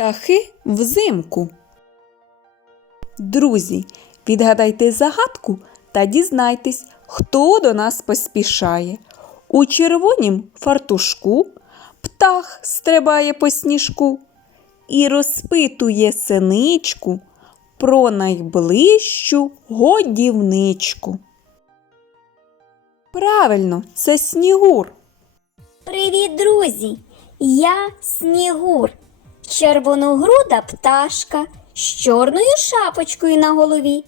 Птахи взимку. Друзі, відгадайте загадку та дізнайтесь, хто до нас поспішає. У червонім фартушку птах стрибає по сніжку і розпитує синичку про найближчу годівничку. Правильно, це снігур. Привіт, друзі! Я Снігур, червоногруда пташка з чорною шапочкою на голові.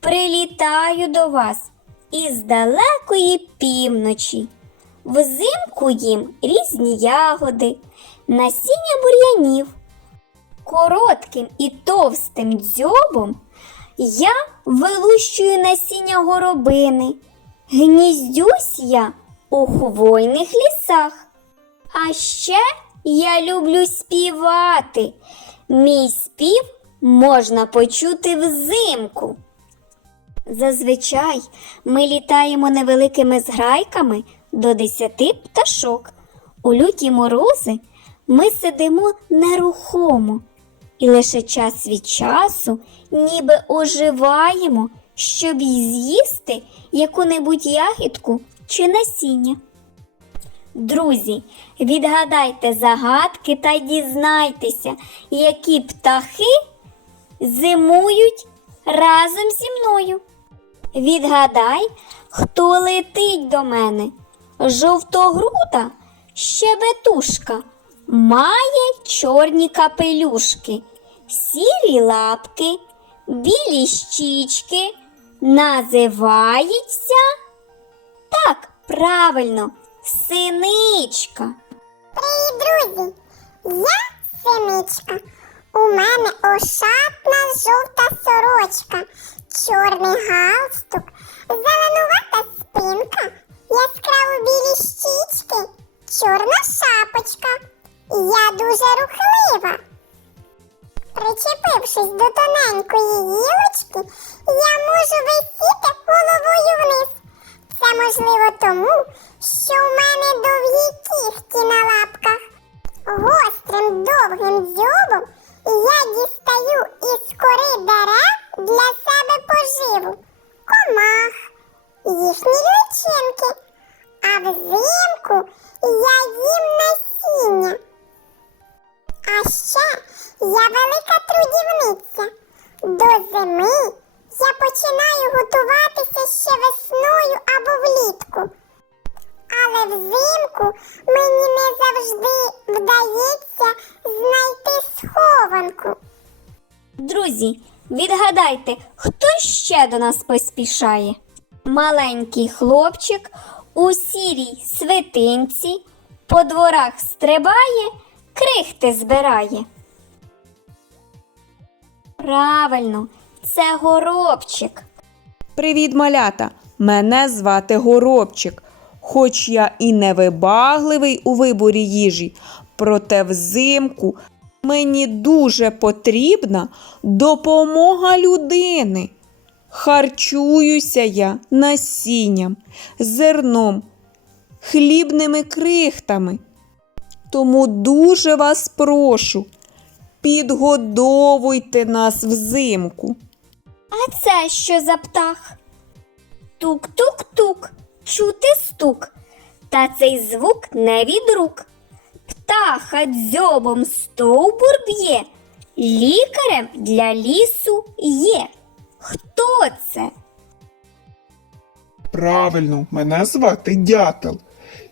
Прилітаю до вас із далекої півночі. Взимку їм різні ягоди, насіння бур'янів. Коротким і товстим дзьобом я вилущую насіння горобини. Гніздюсь я у хвойних лісах. А ще я люблю співати. Мій спів можна почути взимку. Зазвичай ми літаємо невеликими зграйками до десяти пташок. У люті морози ми сидимо нерухомо і лише час від часу ніби оживаємо, щоб й з'їсти яку-небудь ягідку чи насіння. Друзі, відгадайте загадки та дізнайтеся, які птахи зимують разом зі мною. Відгадай, хто летить до мене. Жовтогруда щебетушка, має чорні капелюшки, сірі лапки, білі щічки, називається так, правильно, синичка. Привіт, друзі! Я синичка. У мене ошатна жовта сорочка, чорний галстук, зеленувата спинка, яскраво білі щічки, чорна шапочка. Я дуже рухлива. Причепившись до тоненької гілочки, зими я починаю готуватися ще весною або влітку. Але взимку мені не завжди вдається знайти схованку. Друзі, відгадайте, хто ще до нас поспішає? Маленький хлопчик у сірій свитинці по дворах стрибає, крихти збирає. Правильно, це горобчик. Привіт, малята! Мене звати Горобчик. Хоч я і невибагливий у виборі їжі, проте взимку мені дуже потрібна допомога людини. Харчуюся я насінням, зерном, хлібними крихтами. Тому дуже вас прошу, підгодовуйте нас взимку. А це що за птах? Тук-тук-тук, чути стук. Та цей звук не від рук. Птаха дзьобом стовбур б'є, лікарем для лісу є. Хто це? Правильно, мене звати дятел.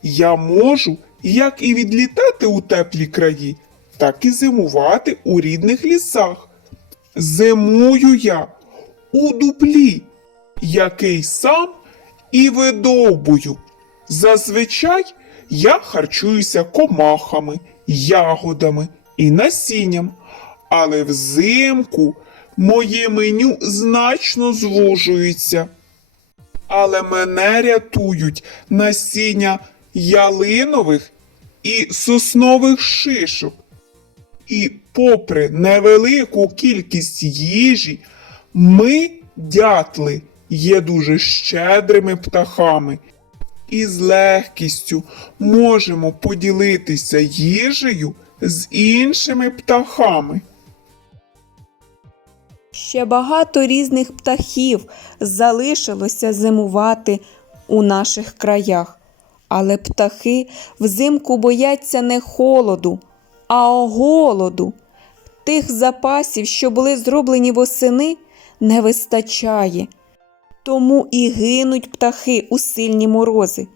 Я можу як і відлітати у теплі краї, так і зимувати у рідних лісах. Зимую я у дуплі, який сам і видовбую. Зазвичай я харчуюся комахами, ягодами і насінням, але взимку моє меню значно звужується але мене рятують насіння ялинових і соснових шишок. І попри невелику кількість їжі, ми, дятли, є дуже щедрими птахами і з легкістю можемо поділитися їжею з іншими птахами. Ще багато різних птахів залишилося зимувати у наших краях. Але птахи взимку бояться не холоду, а голоду. Тих запасів, що були зроблені восени, не вистачає. Тому і гинуть птахи у сильні морози.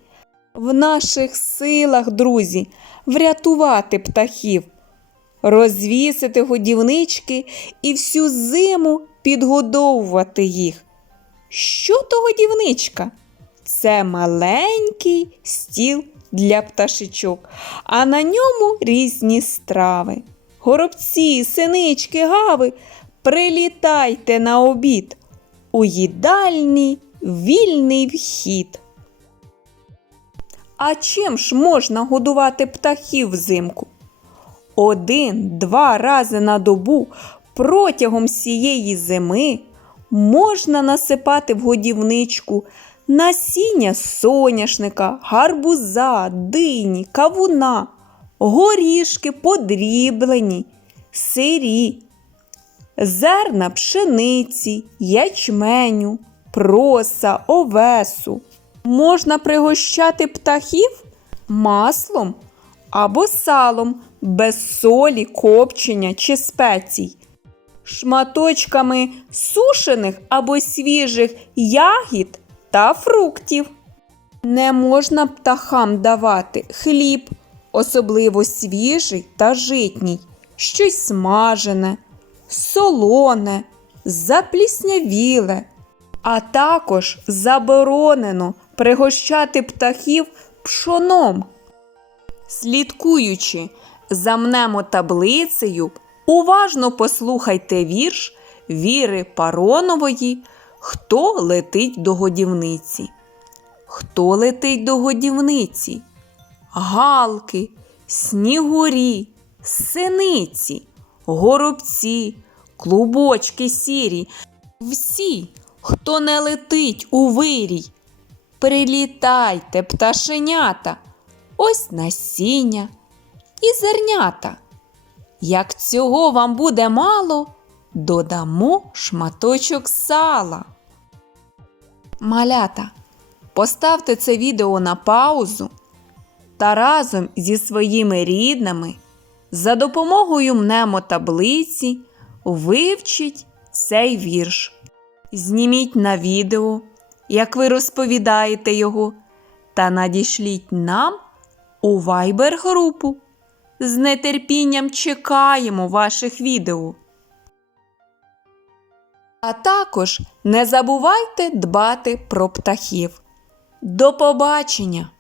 В наших силах, друзі, врятувати птахів розвісити годівнички і всю зиму підгодовувати їх. Що то годівничка? Це маленький стіл для пташечок, а на ньому різні страви. Горобці, синички, гави, прилітайте на обід. У їдальні вільний вхід. А чим ж можна годувати птахів взимку? Один-два рази на добу протягом всієї зими можна насипати в годівничку насіння соняшника, гарбуза, дині, кавуна, горішки подріблені, сирі, зерна пшениці, ячменю, проса, овесу. Можна пригощати птахів маслом або салом без солі, копчення чи спецій, шматочками сушених або свіжих ягід та фруктів. Не можна птахам давати хліб, особливо свіжий та житній, щось смажене, солоне, запліснявіле. А також заборонено пригощати птахів пшоном. Слідкуючи за мнемотаблицею, уважно послухайте вірш Віри Паронової Хто летить до годівниці? Хто летить до годівниці? Галки, снігурі, синиці, горобці, клубочки сірі. Всі, хто не летить у вирій. Прилітайте, пташенята, ось насіння і зернята. Як цього вам буде мало, додамо шматочок сала. Малята, поставте це відео на паузу та разом зі своїми рідними за допомогою мнемотаблиці вивчіть цей вірш. Зніміть на відео, як ви розповідаєте його, та надішліть нам у Viber групу. З нетерпінням чекаємо ваших відео. А також не забувайте дбати про птахів. До побачення!